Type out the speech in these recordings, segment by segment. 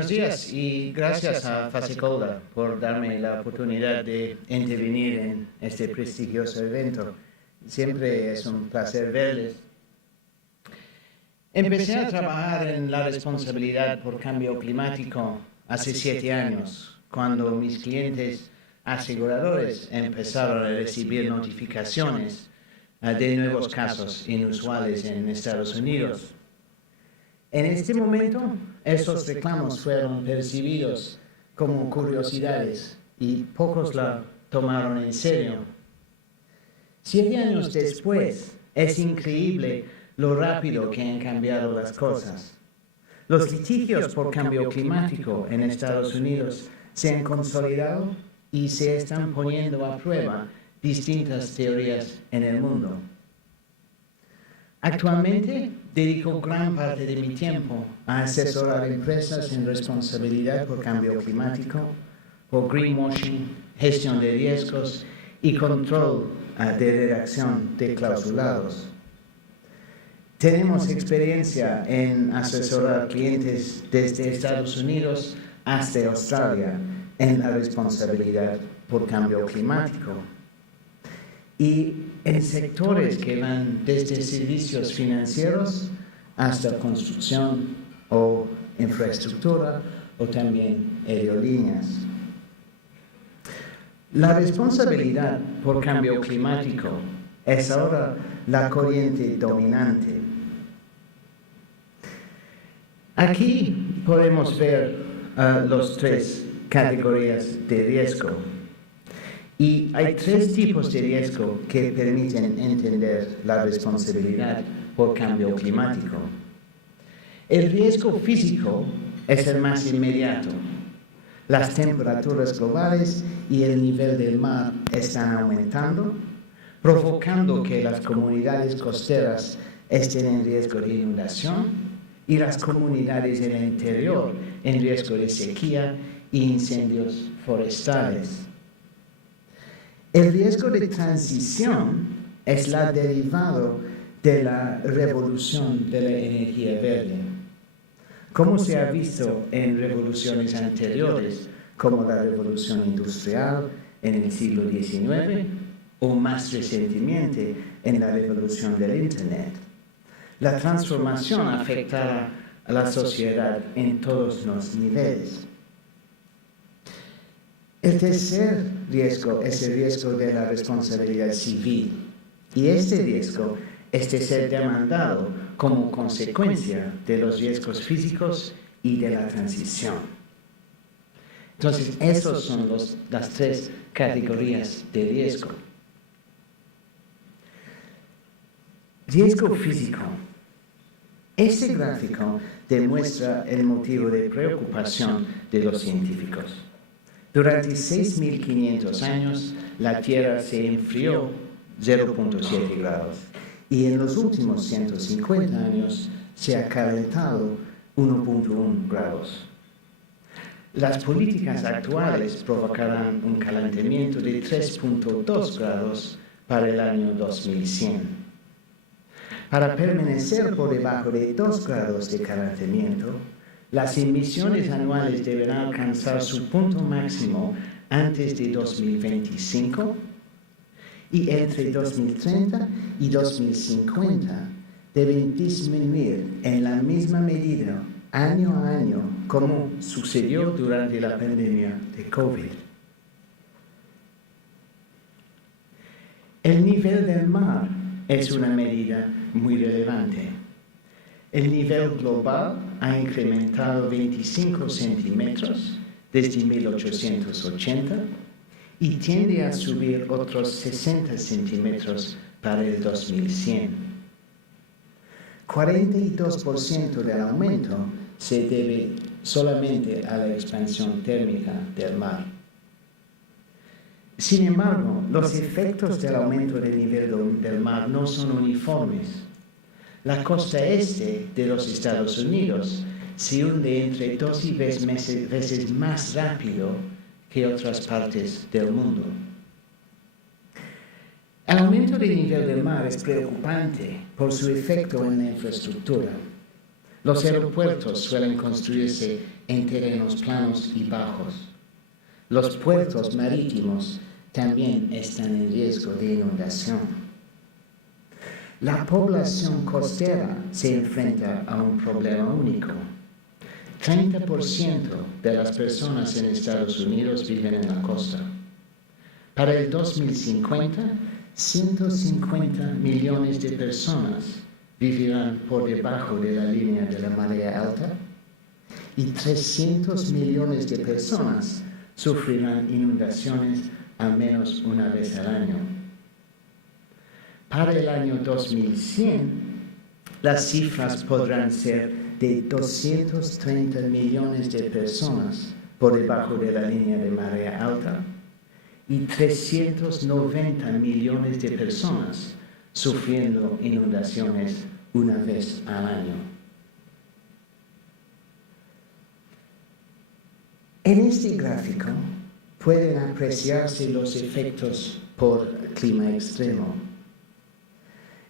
Buenos días y gracias a Fasecola por darme la oportunidad de intervenir en este prestigioso evento. Siempre es un placer verles. Empecé a trabajar en la responsabilidad por cambio climático hace 7 años, cuando mis clientes aseguradores empezaron a recibir notificaciones de nuevos casos inusuales en Estados Unidos. En este momento, esos reclamos fueron percibidos como curiosidades y pocos la tomaron en serio. 7 años después, es increíble lo rápido que han cambiado las cosas. Los litigios por cambio climático en Estados Unidos se han consolidado y se están poniendo a prueba distintas teorías en el mundo. Actualmente dedico gran parte de mi tiempo a asesorar empresas en responsabilidad por cambio climático, por greenwashing, gestión de riesgos y control de redacción de clausulados. Tenemos experiencia en asesorar clientes desde Estados Unidos hasta Australia en la responsabilidad por cambio climático. Y en sectores que van desde servicios financieros hasta construcción o infraestructura o también aerolíneas. La responsabilidad por cambio climático es ahora la corriente dominante. Aquí podemos ver las 3 categorías de riesgo. Y hay 3 tipos de riesgo que permiten entender la responsabilidad por cambio climático. El riesgo físico es el más inmediato. Las temperaturas globales y el nivel del mar están aumentando, provocando que las comunidades costeras estén en riesgo de inundación y las comunidades en el interior en riesgo de sequía e incendios forestales. El riesgo de transición es la derivado de la revolución de la energía verde. Como se ha visto en revoluciones anteriores, como la revolución industrial en el siglo XIX o más recientemente en la revolución del Internet, la transformación afectará a la sociedad en todos los niveles. El tercer riesgo es el riesgo de la responsabilidad civil, y este riesgo es de ser demandado como consecuencia de los riesgos físicos y de la transición. Entonces, esas son las 3 categorías de riesgo. Riesgo físico. Este gráfico demuestra el motivo de preocupación de los científicos. Durante 6.500 años, la Tierra se enfrió 0.7 grados y en los últimos 150 años se ha calentado 1.1 grados. Las políticas actuales provocarán un calentamiento de 3.2 grados para el año 2100. Para permanecer por debajo de 2 grados de calentamiento, las emisiones anuales deberán alcanzar su punto máximo antes de 2025 y entre 2030 y 2050 deben disminuir en la misma medida año a año como sucedió durante la pandemia de COVID. El nivel del mar es una medida muy relevante. El nivel global ha incrementado 25 centímetros desde 1880 y tiende a subir otros 60 centímetros para el 2100. 42% del aumento se debe solamente a la expansión térmica del mar. Sin embargo, los efectos del aumento del nivel del mar no son uniformes. La costa este de los Estados Unidos se hunde entre 2 y 3 veces más rápido que otras partes del mundo. El aumento del nivel del mar es preocupante por su efecto en la infraestructura. Los aeropuertos suelen construirse en terrenos planos y bajos. Los puertos marítimos también están en riesgo de inundación. La población costera se enfrenta a un problema único. 30% de las personas en Estados Unidos viven en la costa. Para el 2050, 150 millones de personas vivirán por debajo de la línea de la marea alta y 300 millones de personas sufrirán inundaciones al menos una vez al año. Para el año 2100, las cifras podrán ser de 230 millones de personas por debajo de la línea de marea alta y 390 millones de personas sufriendo inundaciones una vez al año. En este gráfico pueden apreciarse los efectos por clima extremo.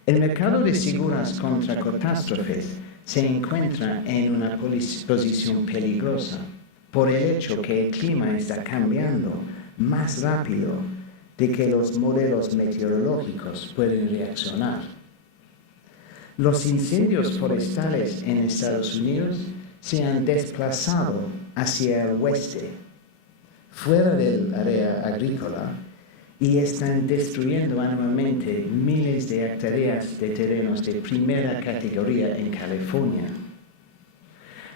El mercado de seguros contra catástrofes se encuentra en una posición peligrosa por el hecho que el clima está cambiando más rápido de que los modelos meteorológicos pueden reaccionar. Los incendios forestales en Estados Unidos se han desplazado hacia el oeste, fuera del área agrícola, y están destruyendo anualmente miles de hectáreas de terrenos de primera categoría en California.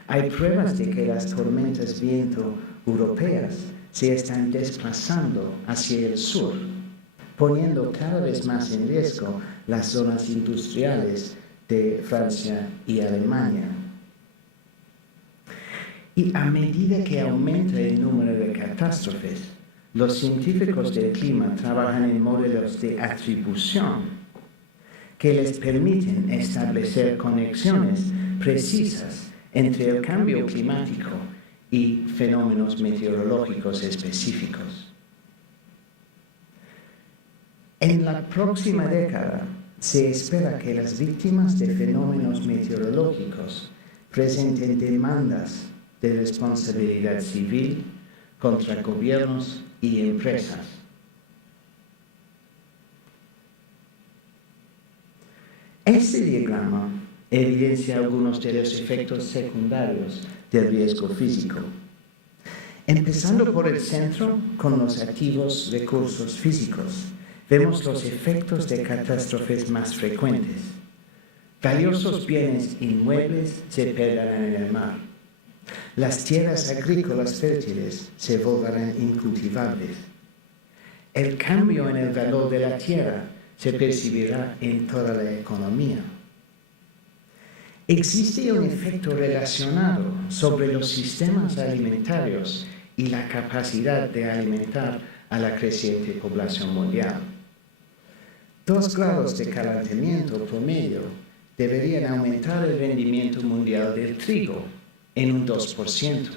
Hay pruebas de que las tormentas viento europeas se están desplazando hacia el sur, poniendo cada vez más en riesgo las zonas industriales de Francia y Alemania. Y a medida que aumenta el número de catástrofes, los científicos del clima trabajan en modelos de atribución que les permiten establecer conexiones precisas entre el cambio climático y fenómenos meteorológicos específicos. En la próxima década se espera que las víctimas de fenómenos meteorológicos presenten demandas de responsabilidad civil contra gobiernos y empresas. Este diagrama evidencia algunos de los efectos secundarios del riesgo físico. Empezando por el centro, con los activos recursos físicos, vemos los efectos de catástrofes más frecuentes. Valiosos bienes inmuebles se perderán en el mar. Las tierras agrícolas fértiles se volverán incultivables. El cambio en el valor de la tierra se percibirá en toda la economía. Existe un efecto relacionado sobre los sistemas alimentarios y la capacidad de alimentar a la creciente población mundial. 2 grados de calentamiento promedio deberían aumentar el rendimiento mundial del trigo en un 2%.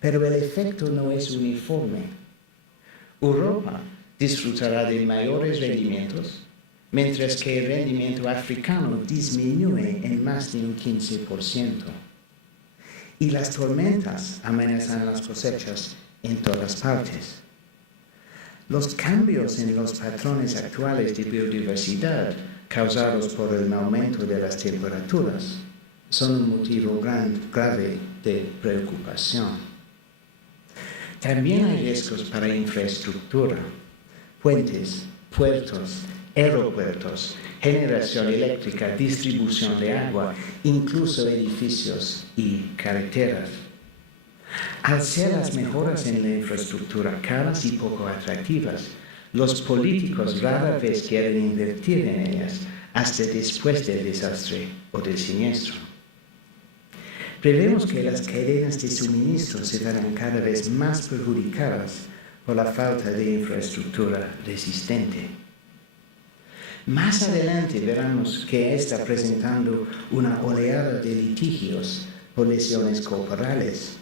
Pero el efecto no es uniforme. Europa disfrutará de mayores rendimientos, mientras que el rendimiento africano disminuye en más de un 15%. Y las tormentas amenazan las cosechas en todas partes. Los cambios en los patrones actuales de biodiversidad causados por el aumento de las temperaturas son un motivo grave de preocupación. También hay riesgos para infraestructura, puentes, puertos, aeropuertos, generación eléctrica, distribución de agua, incluso edificios y carreteras. Al ser las mejoras en la infraestructura caras y poco atractivas, los políticos rara vez quieren invertir en ellas hasta después del desastre o del siniestro. Prevemos que las cadenas de suministro se verán cada vez más perjudicadas por la falta de infraestructura resistente. Más adelante veremos que está presentando una oleada de litigios por lesiones corporales.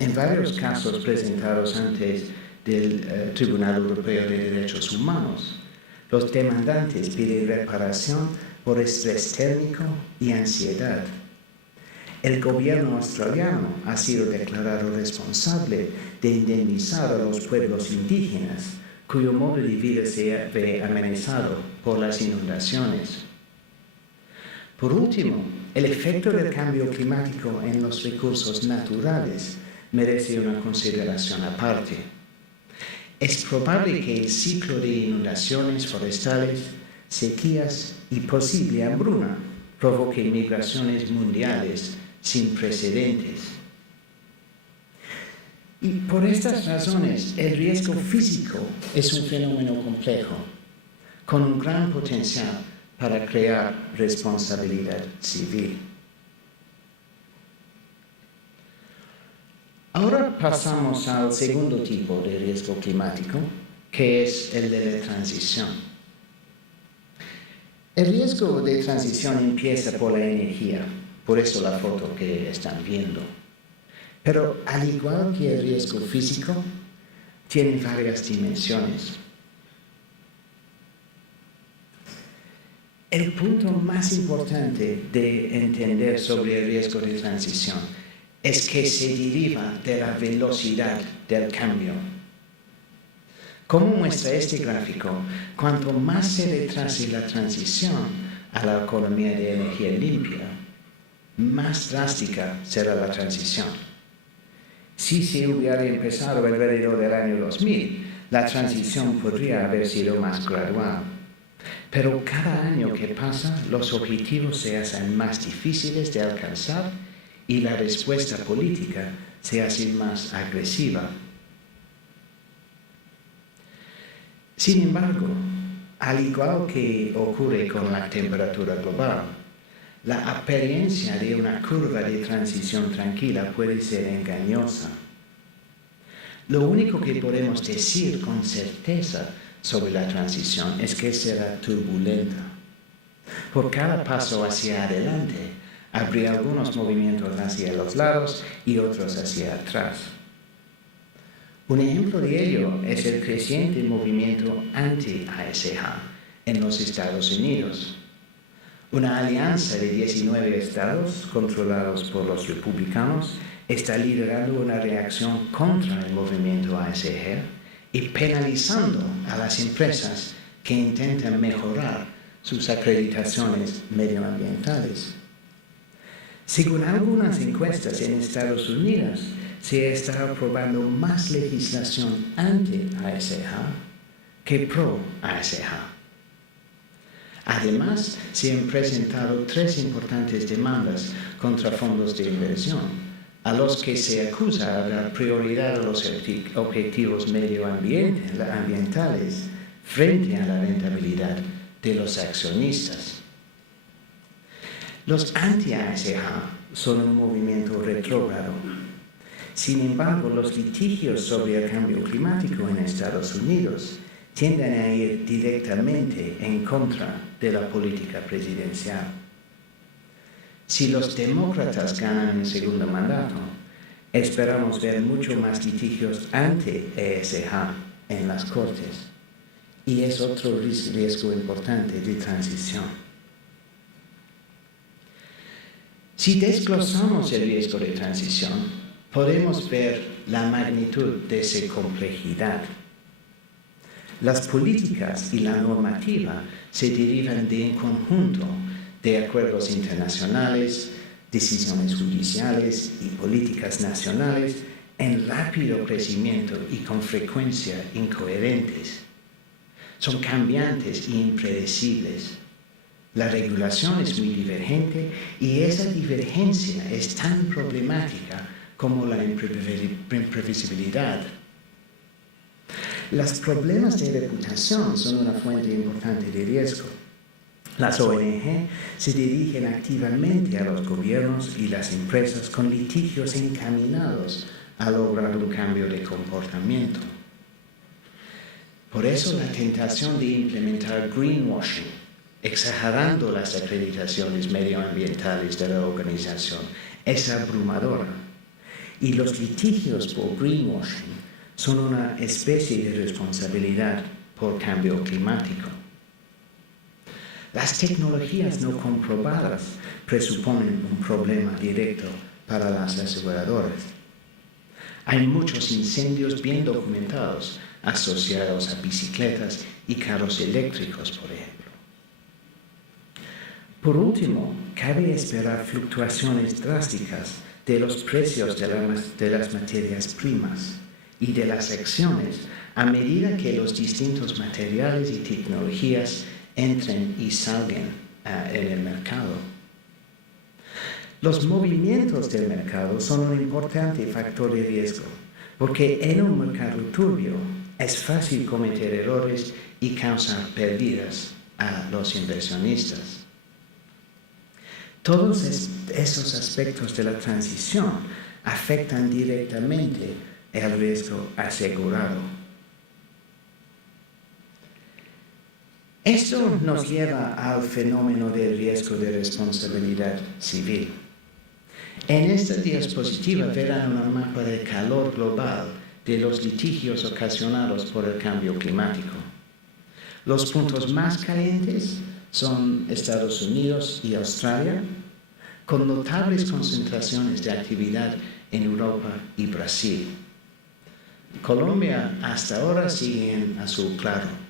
En varios casos presentados antes del Tribunal Europeo de Derechos Humanos, los demandantes piden reparación por estrés térmico y ansiedad. El gobierno australiano ha sido declarado responsable de indemnizar a los pueblos indígenas, cuyo modo de vida se ve amenazado por las inundaciones. Por último, el efecto del cambio climático en los recursos naturales merece una consideración aparte. Es probable que el ciclo de inundaciones forestales, sequías y posible hambruna provoque migraciones mundiales sin precedentes. Y por estas razones, el riesgo físico es un fenómeno complejo, con un gran potencial para crear responsabilidad civil. Ahora pasamos al segundo tipo de riesgo climático, que es el de la transición. El riesgo de transición empieza por la energía, por eso la foto que están viendo. Pero al igual que el riesgo físico, tiene varias dimensiones. El punto más importante de entender sobre el riesgo de transición es que se deriva de la velocidad del cambio. Como muestra este gráfico, cuanto más se retrase la transición a la economía de energía limpia, más drástica será la transición. Si se hubiera empezado alrededor del año 2000, la transición podría haber sido más gradual. Pero cada año que pasa, los objetivos se hacen más difíciles de alcanzar y la respuesta política se hace más agresiva. Sin embargo, al igual que ocurre con la temperatura global, la apariencia de una curva de transición tranquila puede ser engañosa. Lo único que podemos decir con certeza sobre la transición es que será turbulenta. Por cada paso hacia adelante, habría algunos movimientos hacia los lados y otros hacia atrás. Un ejemplo de ello es el creciente movimiento anti-ASH en los Estados Unidos. Una alianza de 19 estados controlados por los republicanos está liderando una reacción contra el movimiento ASH y penalizando a las empresas que intentan mejorar sus acreditaciones medioambientales. Según algunas encuestas en Estados Unidos, se está aprobando más legislación anti-ASH que pro-ASH. Además, se han presentado 3 importantes demandas contra fondos de inversión, a los que se acusa de dar prioridad a los objetivos medioambientales frente a la rentabilidad de los accionistas. Los anti-ASH son un movimiento retrógrado. Sin embargo, los litigios sobre el cambio climático en Estados Unidos tienden a ir directamente en contra de la política presidencial. Si los demócratas ganan el segundo mandato, esperamos ver mucho más litigios anti-ASH en las cortes, y es otro riesgo importante de transición. Si desglosamos el riesgo de transición, podemos ver la magnitud de esa complejidad. Las políticas y la normativa se derivan de un conjunto de acuerdos internacionales, decisiones judiciales y políticas nacionales en rápido crecimiento y con frecuencia incoherentes. Son cambiantes e impredecibles. La regulación es muy divergente y esa divergencia es tan problemática como la imprevisibilidad. Los problemas de reputación son una fuente importante de riesgo. Las ONG se dirigen activamente a los gobiernos y las empresas con litigios encaminados a lograr un cambio de comportamiento. Por eso la tentación de implementar greenwashing, exagerando las acreditaciones medioambientales de la organización, es abrumadora. Y los litigios por greenwashing son una especie de responsabilidad por cambio climático. Las tecnologías no comprobadas presuponen un problema directo para las aseguradoras. Hay muchos incendios bien documentados asociados a bicicletas y carros eléctricos, por ejemplo. Por último, cabe esperar fluctuaciones drásticas de los precios de las materias primas y de las acciones a medida que los distintos materiales y tecnologías entren y salgan en el mercado. Los movimientos del mercado son un importante factor de riesgo, porque en un mercado turbio es fácil cometer errores y causar pérdidas a los inversionistas. Todos esos aspectos de la transición afectan directamente el riesgo asegurado. Esto nos lleva al fenómeno del riesgo de responsabilidad civil. En esta diapositiva verán un mapa de calor global de los litigios ocasionados por el cambio climático. Los puntos más calientes son Estados Unidos y Australia, con notables concentraciones de actividad en Europa y Brasil. Colombia hasta ahora sigue en azul claro.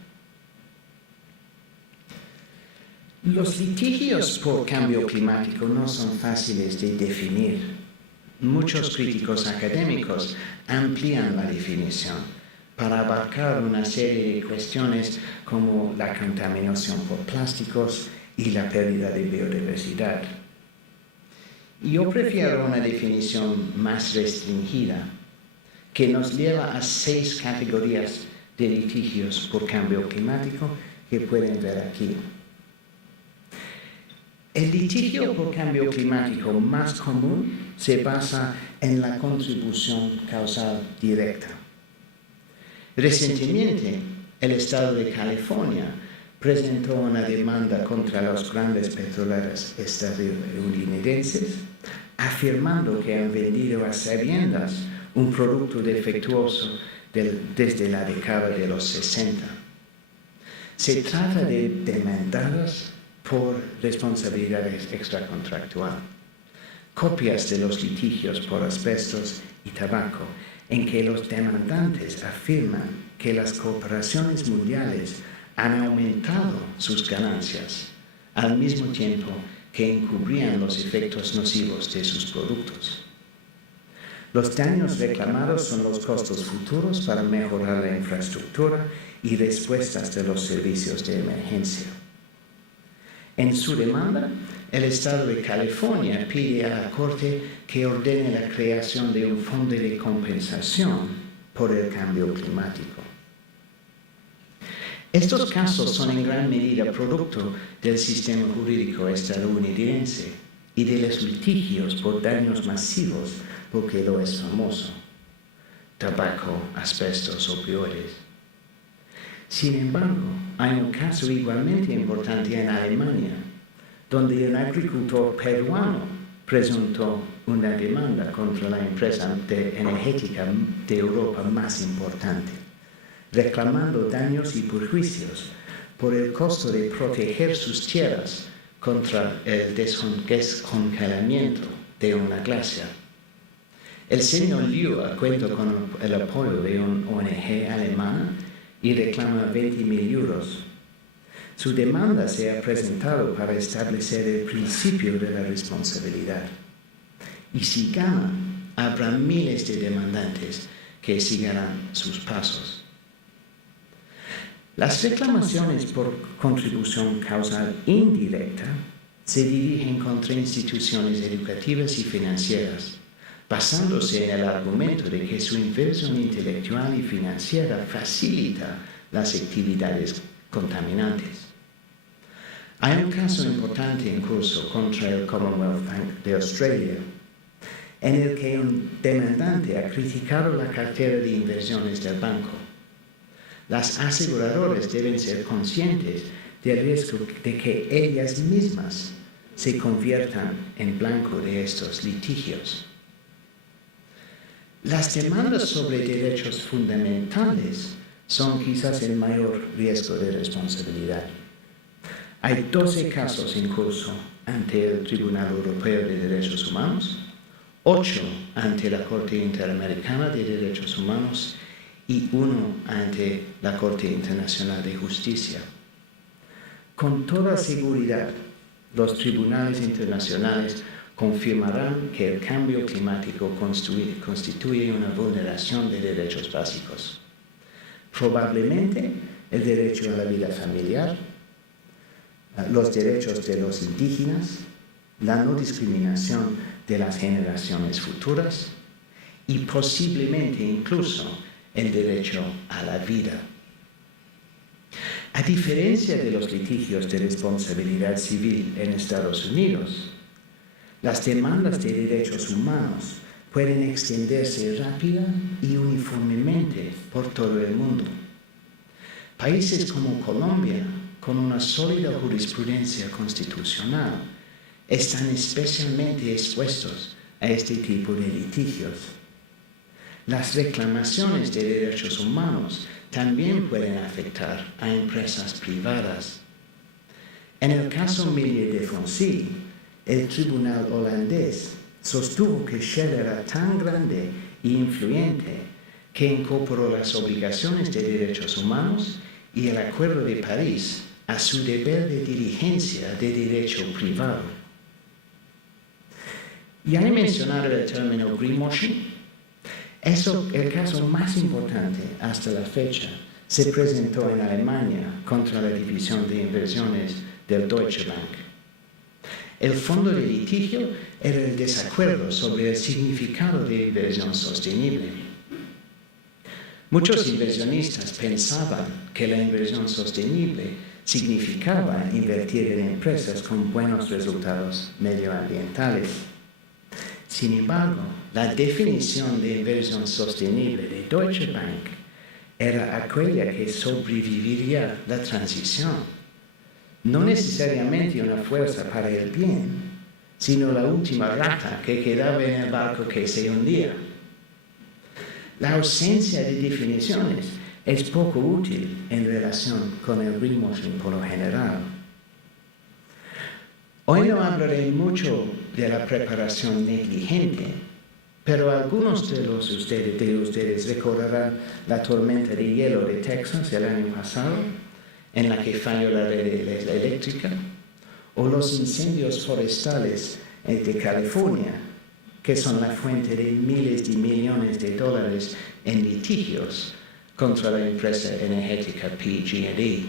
Los litigios por cambio climático no son fáciles de definir. Muchos críticos académicos amplían la definición para abarcar una serie de cuestiones como la contaminación por plásticos y la pérdida de biodiversidad. Yo prefiero una definición más restringida que nos lleva a 6 categorías de litigios por cambio climático que pueden ver aquí. El litigio por cambio climático más común se basa en la contribución causal directa. Recientemente, el estado de California presentó una demanda contra las grandes petroleras estadounidenses, afirmando que han vendido a sabiendas un producto defectuoso desde la década de los 60. Se trata de demandas por responsabilidades extracontractual, copias de los litigios por asbestos y tabaco, en que los demandantes afirman que las corporaciones mundiales han aumentado sus ganancias al mismo tiempo que encubrían los efectos nocivos de sus productos. Los daños reclamados son los costos futuros para mejorar la infraestructura y respuestas de los servicios de emergencia. En su demanda, el Estado de California pide a la Corte que ordene la creación de un fondo de compensación por el cambio climático. Estos casos son en gran medida producto del sistema jurídico estadounidense y de los litigios por daños masivos, porque lo es famoso: tabaco, asbestos, opioides. Sin embargo, hay un caso igualmente importante en Alemania, donde un agricultor peruano presentó una demanda contra la empresa energética de Europa más importante, reclamando daños y perjuicios por el costo de proteger sus tierras contra el descongelamiento de una glaciar. El señor Liu cuenta con el apoyo de una ONG alemana y reclama 20.000 euros. Su demanda se ha presentado para establecer el principio de la responsabilidad. Y si gana, habrá miles de demandantes que seguirán sus pasos. Las reclamaciones por contribución causal indirecta se dirigen contra instituciones educativas y financieras, basándose en el argumento de que su inversión intelectual y financiera facilita las actividades contaminantes. Hay un caso importante en curso contra el Commonwealth Bank de Australia, en el que un demandante ha criticado la cartera de inversiones del banco. Las aseguradoras deben ser conscientes del riesgo de que ellas mismas se conviertan en blanco de estos litigios. Las demandas sobre derechos fundamentales son quizás el mayor riesgo de responsabilidad. Hay 12 casos en curso ante el Tribunal Europeo de Derechos Humanos, 8 ante la Corte Interamericana de Derechos Humanos y 1 ante la Corte Internacional de Justicia. Con toda seguridad, los tribunales internacionales confirmarán que el cambio climático constituye una vulneración de derechos básicos. Probablemente el derecho a la vida familiar, los derechos de los indígenas, la no discriminación de las generaciones futuras y posiblemente incluso el derecho a la vida. A diferencia de los litigios de responsabilidad civil en Estados Unidos, las demandas de derechos humanos pueden extenderse rápida y uniformemente por todo el mundo. Países como Colombia, con una sólida jurisprudencia constitucional, están especialmente expuestos a este tipo de litigios. Las reclamaciones de derechos humanos también pueden afectar a empresas privadas. En el caso Milieu de Foncy, el tribunal holandés sostuvo que Shell era tan grande e influyente que incorporó las obligaciones de derechos humanos y el Acuerdo de París a su deber de diligencia de derecho privado. Ya he mencionado el término greenwashing. El caso más importante hasta la fecha se presentó en Alemania contra la División de Inversiones del Deutsche Bank. El fondo del litigio era el desacuerdo sobre el significado de inversión sostenible. Muchos inversionistas pensaban que la inversión sostenible significaba invertir en empresas con buenos resultados medioambientales. Sin embargo, la definición de inversión sostenible de Deutsche Bank era aquella que sobreviviría la transición, no necesariamente una fuerza para el bien, sino la última rata que quedaba en el barco que se hundía. La ausencia de definiciones es poco útil en relación con el greenwashing por lo general. Hoy no hablaré mucho de la preparación negligente, pero algunos de ustedes recordarán la tormenta de hielo de Texas el año pasado, en la que falló la red eléctrica, o los incendios forestales de California, que son la fuente de miles de millones de dólares en litigios contra la empresa energética PG&E.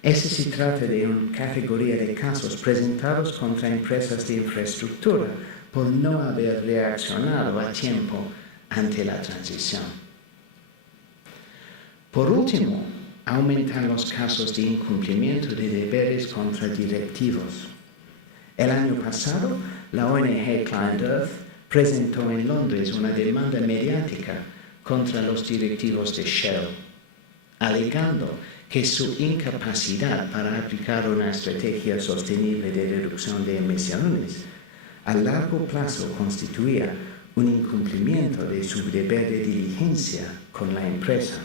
Ese se trata de una categoría de casos presentados contra empresas de infraestructura por no haber reaccionado a tiempo ante la transición. Por último, aumentan los casos de incumplimiento de deberes contra directivos. El año pasado, la ONG Client Earth presentó en Londres una demanda mediática contra los directivos de Shell, alegando que su incapacidad para aplicar una estrategia sostenible de reducción de emisiones a largo plazo constituía un incumplimiento de su deber de diligencia con la empresa.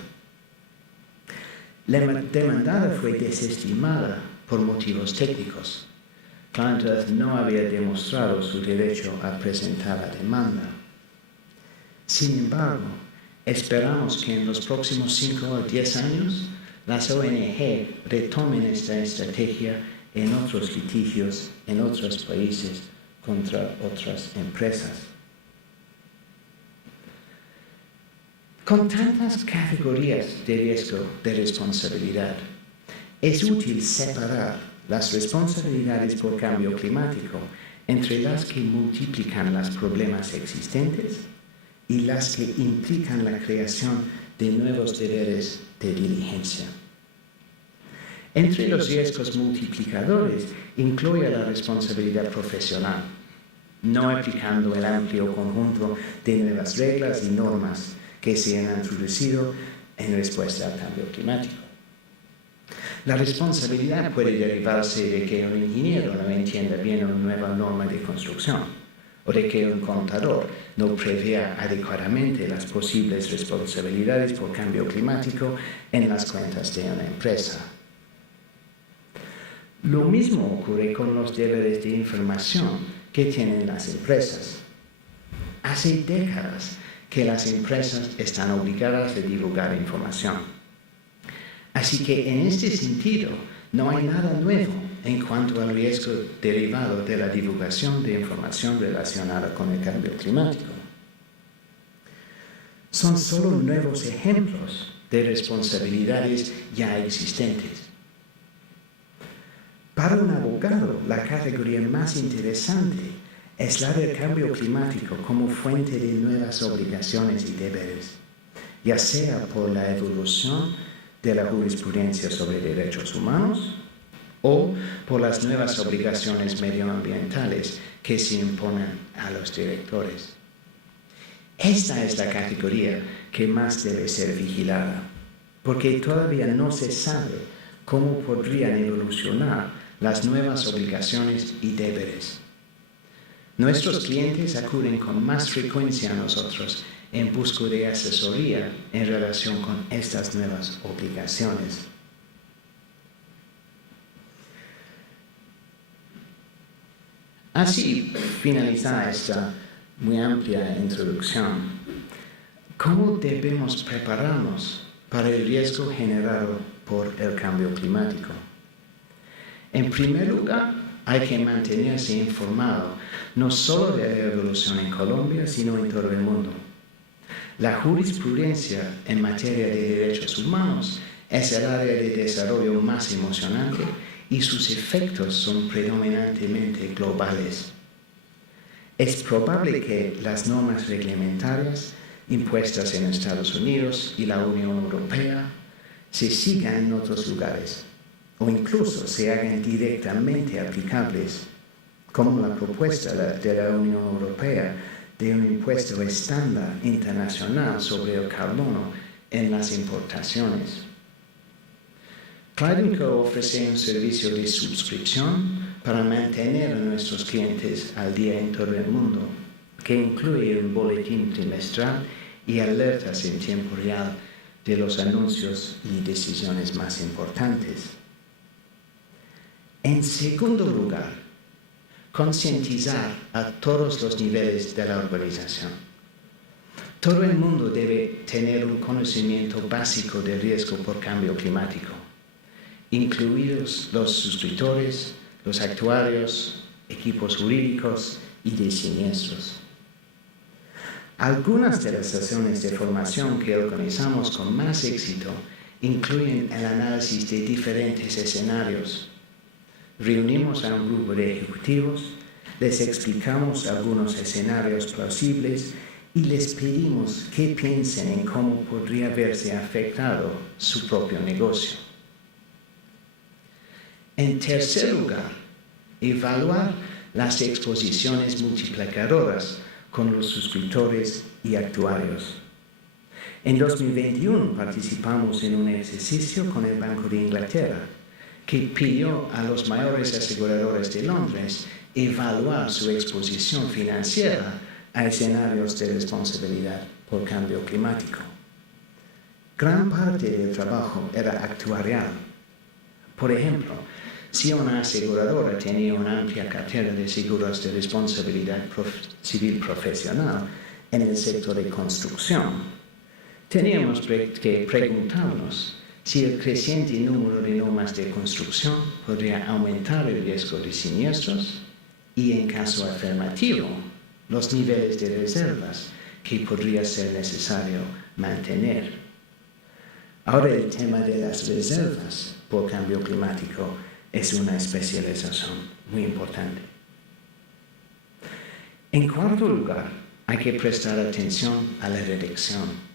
La demandada fue desestimada por motivos técnicos. Client Earth no había demostrado su derecho a presentar la demanda. Sin embargo, esperamos que en los próximos 5 o 10 años las ONG retomen esta estrategia en otros litigios en otros países contra otras empresas. Con tantas categorías de riesgo de responsabilidad, es útil separar las responsabilidades por cambio climático entre las que multiplican los problemas existentes y las que implican la creación de nuevos deberes de diligencia. Entre los riesgos multiplicadores incluye la responsabilidad profesional, no aplicando el amplio conjunto de nuevas reglas y normas que se han introducido en respuesta al cambio climático. La responsabilidad puede derivarse de que un ingeniero no entienda bien una nueva norma de construcción, o de que un contador no prevea adecuadamente las posibles responsabilidades por cambio climático en las cuentas de una empresa. Lo mismo ocurre con los deberes de información que tienen las empresas. Hace décadas que las empresas están obligadas a divulgar información. Así que en este sentido, no hay nada nuevo en cuanto al riesgo derivado de la divulgación de información relacionada con el cambio climático. Son solo nuevos ejemplos de responsabilidades ya existentes. Para un abogado, la categoría más interesante es la del cambio climático como fuente de nuevas obligaciones y deberes, ya sea por la evolución de la jurisprudencia sobre derechos humanos o por las nuevas obligaciones medioambientales que se imponen a los directores. Esta es la categoría que más debe ser vigilada, porque todavía no se sabe cómo podrían evolucionar las nuevas obligaciones y deberes. Nuestros clientes acuden con más frecuencia a nosotros en busca de asesoría en relación con estas nuevas obligaciones. Así finaliza esta muy amplia introducción. ¿Cómo debemos prepararnos para el riesgo generado por el cambio climático? En primer lugar, hay que mantenerse informado no solo de la evolución en Colombia, sino en todo el mundo. La jurisprudencia en materia de derechos humanos es el área de desarrollo más emocionante y sus efectos son predominantemente globales. Es probable que las normas reglamentarias impuestas en Estados Unidos y la Unión Europea se sigan en otros lugares o incluso se hagan directamente aplicables, como la propuesta de la Unión Europea de un impuesto estándar internacional sobre el carbono en las importaciones. Clyden Co. ofrece un servicio de suscripción para mantener a nuestros clientes al día en todo el mundo, que incluye un boletín trimestral y alertas en tiempo real de los anuncios y decisiones más importantes. En segundo lugar, concientizar a todos los niveles de la organización. Todo el mundo debe tener un conocimiento básico del riesgo por cambio climático, incluidos los suscriptores, los actuarios, equipos jurídicos y de siniestros. Algunas de las sesiones de formación que organizamos con más éxito incluyen el análisis de diferentes escenarios. Reunimos a un grupo de ejecutivos, les explicamos algunos escenarios plausibles y les pedimos que piensen en cómo podría verse afectado su propio negocio. En tercer lugar, evaluar las exposiciones multiplicadoras con los suscriptores y actuarios. En 2021 participamos en un ejercicio con el Banco de Inglaterra que pidió a los mayores aseguradores de Londres evaluar su exposición financiera a escenarios de responsabilidad por cambio climático. Gran parte del trabajo era actuarial. Por ejemplo, si una aseguradora tenía una amplia cartera de seguros de responsabilidad civil profesional en el sector de construcción, teníamos que preguntarnos si el creciente número de normas de construcción podría aumentar el riesgo de siniestros y, en caso afirmativo, los niveles de reservas que podría ser necesario mantener. Ahora el tema de las reservas por cambio climático es una especialización muy importante. En cuarto lugar, hay que prestar atención a la redacción.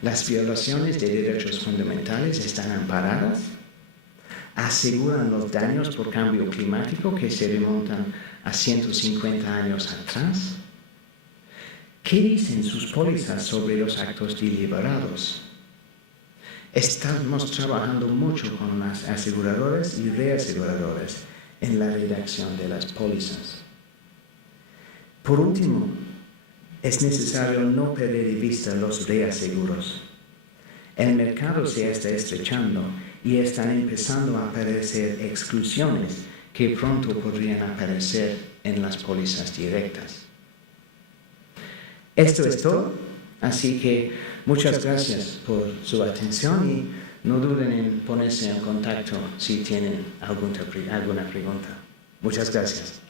Las violaciones de derechos fundamentales están amparadas, aseguran los daños por cambio climático que se remontan a 150 años atrás. ¿Qué dicen sus pólizas sobre los actos deliberados? Estamos trabajando mucho con las aseguradoras y reaseguradoras en la redacción de las pólizas. Por último, es necesario no perder de vista los reaseguros. El mercado se está estrechando y están empezando a aparecer exclusiones que pronto podrían aparecer en las pólizas directas. Esto es todo, así que muchas gracias por su atención y no duden en ponerse en contacto si tienen alguna pregunta. Muchas gracias.